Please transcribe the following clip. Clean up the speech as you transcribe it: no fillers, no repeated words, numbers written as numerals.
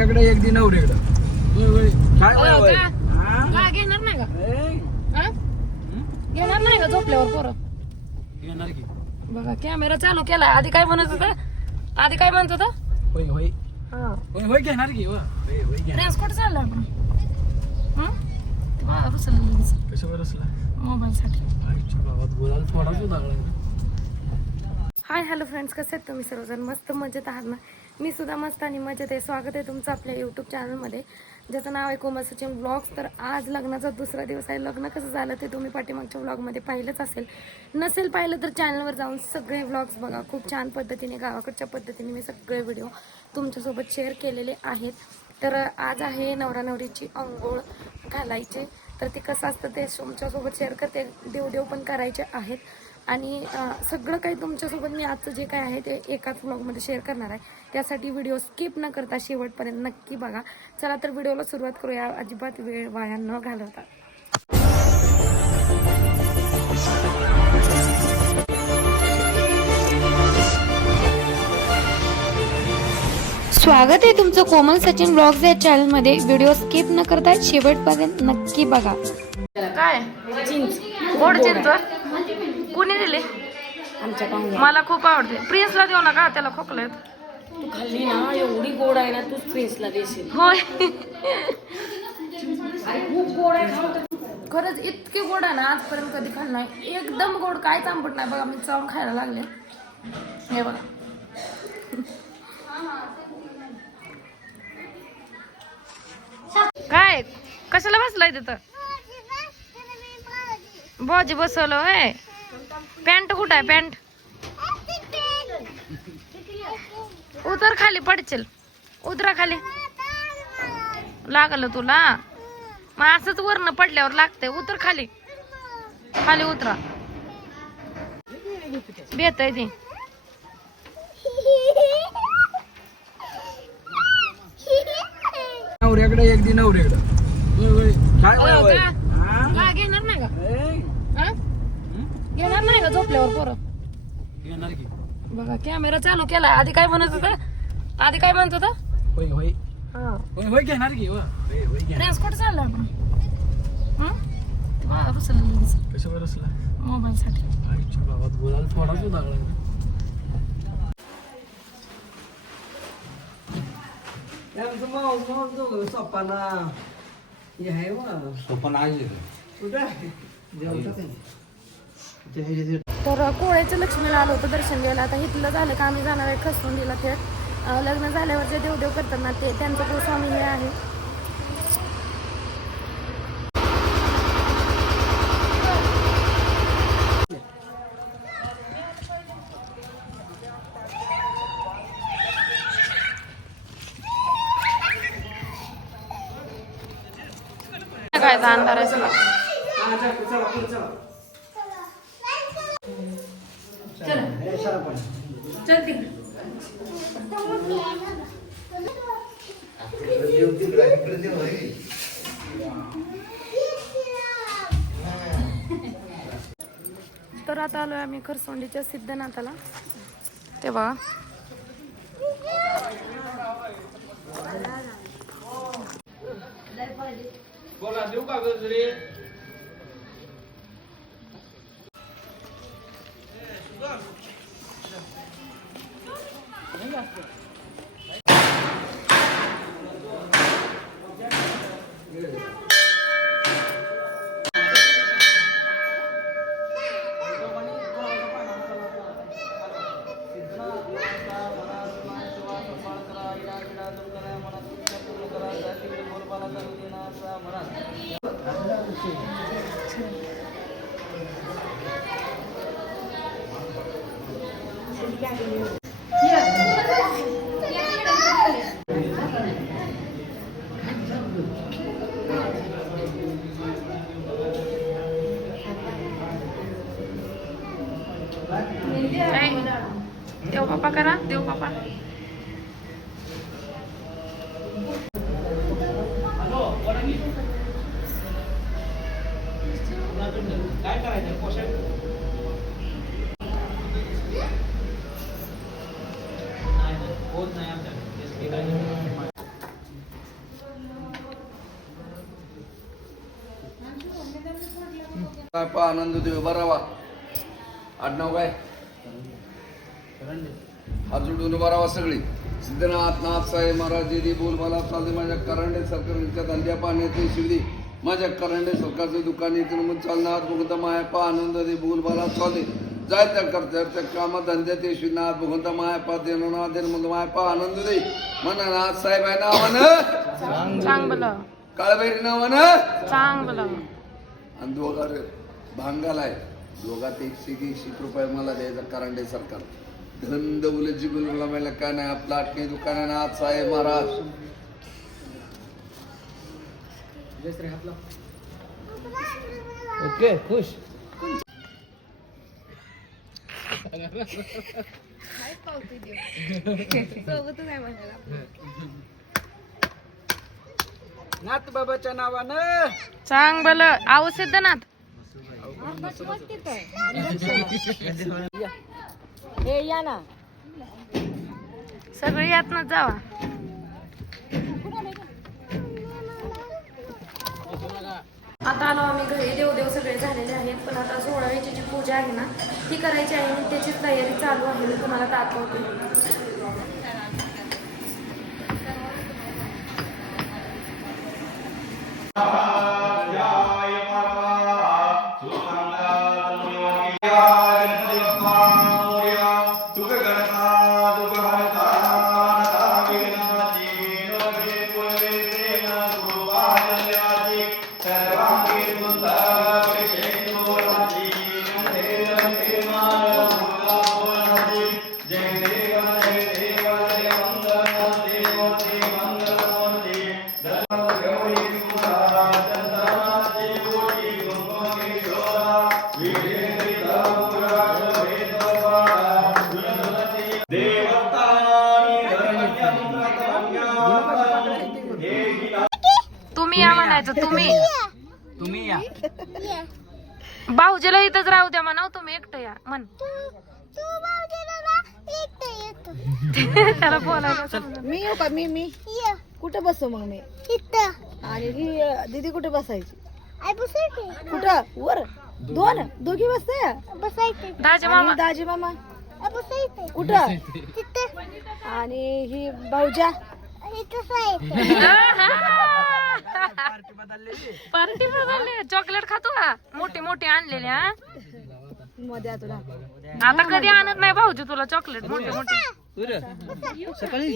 नवऱ्याकडे एक दिन नवऱ्याकडे काय का घेणार नाही का घेणार नाही का झोपल्यावर पोरं येणार की बघा कॅमेरा चालू केलाय आधी काय म्हणत होता आधी काय म्हणत होता होय होय हा होय होय घेणार की होय होय घेणार फ्रेंड्स कुठं चाललं आपण बघा रुसला लगेच कशावर असला मोबाईल साठी आईच्या गावात बोलायला थोडाच लागला हाय हॅलो फ्रेंड्स कसे आहेत तुम्ही सर्वजण मस्त मजेत आहात ना मी सुद्धा मस्त आणि मजेत आहे स्वागत आहे तुमचं आपल्या यूट्यूब चॅनलमध्ये ज्याचं नाव आहे कोमल सचिन ब्लॉग्स तर आज लग्नाचा दुसरा दिवस आहे लग्न कसं झालं ते तुम्ही पाठीमागच्या ब्लॉगमध्ये पाहिलंच असेल नसेल पाहिलं तर चॅनलवर जाऊन सगळे ब्लॉग्स बघा खूप छान पद्धतीने गावाकडच्या पद्धतीने मी सगळे व्हिडिओ तुमच्यासोबत शेअर केलेले आहेत तर आज आहे नवरा नवरीची अंघोळ घालायचे तर ते कसं असतं ते तुमच्यासोबत शेअर करते देवदेव पण करायचे आहेत आणि सगळं काही तुमच्यासोबत मी आजचं जे काय आहे ते एकाच व्लॉगमध्ये शेअर करणार आहे त्यासाठी व्हिडिओ स्किप न करता शेवटपर्यंत नक्की बघा चला तर व्हिडिओला सुरुवात करूया अजिबात वेळ वाया न घालवता स्वागत आहे तुमचं कोमल सचिन ब्लॉग्स या चॅनलमध्ये व्हिडिओ स्किप न करता शेवटपर्यंत नक्की बघा काय चिंच गोड चिंच कोणी दिले आमच्या पाहुणे मला खूप आवडते प्रिन्सला देऊ नका त्याला खोकलं तू खाल्ली ना एवढी गोड आहे ना तूच फ्रेशला देशील होय खूप गोड आहे खरंच इतके गोड आहे ना आजपर्यंत कधी खाल्लं नाही एकदम गोड काय चांपट नाही बघा मी चावून खायला लागले हे बघा काय कशाला बसलाय तिथं भाजी बसवलं होय पॅन्ट कुठं आहे पॅन्ट उतर खाली पडचेल उतरा खाली लागलं तुला मग असंच वरनं पडल्यावर लागतंय उतर खाली खाली उतरा बेत आहे ती नवऱ्याकडे एक दिन नवऱ्याकडे काय का घेणार नाही का घेणार नाही का झोपल्यावर पोरं घेणार की बघा कॅमेरा चालू केलाय आधी काय म्हणत होता आधी काय म्हणत होता होय होय हा होय होय घेणार की होय होय घेणार फ्रेंड्स कुठं चाललं आपण बघा रुसला लगेच कशावर असला मोबाईल साठी आईच्या गावात बोलायला थोडाच लागला तर कोळ्याच्या लक्ष्मीला आलो होतं दर्शन द्यायला आता इथलं झालं का आम्ही जाणार आहे खसवंडीला थेट लग्न झाल्यावर जे देवदेव करतात ना ते त्यांचं गोस्वामी हे आहे काय अंधार आहे सगळं चल तिकडे तर आता आलोय आम्ही खरसोंडीच्या सिद्धनाथाला तेव्हा बोला देऊ का गजरे देव बापा करा देव बापा काय करायचं पोषण होत नाही आमच्याकडे काय पा आनंद देव बरावा आडनाव काय हात जोडून बरावा सगळी सिद्धनाथ नाथ साहेब महाराज जी बोल मला चालते माझ्या करंडे सरकारच्या धंद्या पाण्याचे शिवली माझ्या करंडे सरकारचे दुकान इथून मग चालणार भगवंता माया पा आनंद दे बोल मला चालते जाय त्या करत्या कामा धंद्यात शिवनाथ भगवंता माया पा देणार दे मग माया पा आनंद दे म्हणा नाथ साहेब आहे नावानं चांगलं काळबैरी नावानं चांगलं आणि दोघा भांगाला आहे दोघात 120 रुपये मला द्यायचा करंडे सरकार धंद उलट जिबुल मला काय नाही आपला आटणी दुकान आहे नाथ साहेब महाराज ओके खुश नाथ बाबाच्या नावानं चांगलं आहो सिद्धनाथ हे या ना सगळी यातनं जावा आता आलो आम्ही घरी देवदेव सगळे झालेले आहेत पण आता 16वीची जी पूजा आहे ना ती करायची आहे आणि त्याची तयारी चालू आहे मी तुम्हाला दाखवते तुम्ही या म्हणायचं तुम्ही या भाऊजीला इथंच राहू द्या म्हणा तुम्ही एकटं या म्हण त्याला बोलायला समजलं. मी येऊ का मी कुठं बसू मग मी आणि ही दीदी कुठे बसायची कुठं वर दोघी बसते दाजी मामा दाजी मामा कुठं आणि ही भाऊजा पार्टी बदलली चॉकलेट खातो का मोठी मोठी आणलेली हा मध्ये तुला आता कधी आणत नाही भाऊजी तुला चॉकलेट मोठी मोठी सकाळी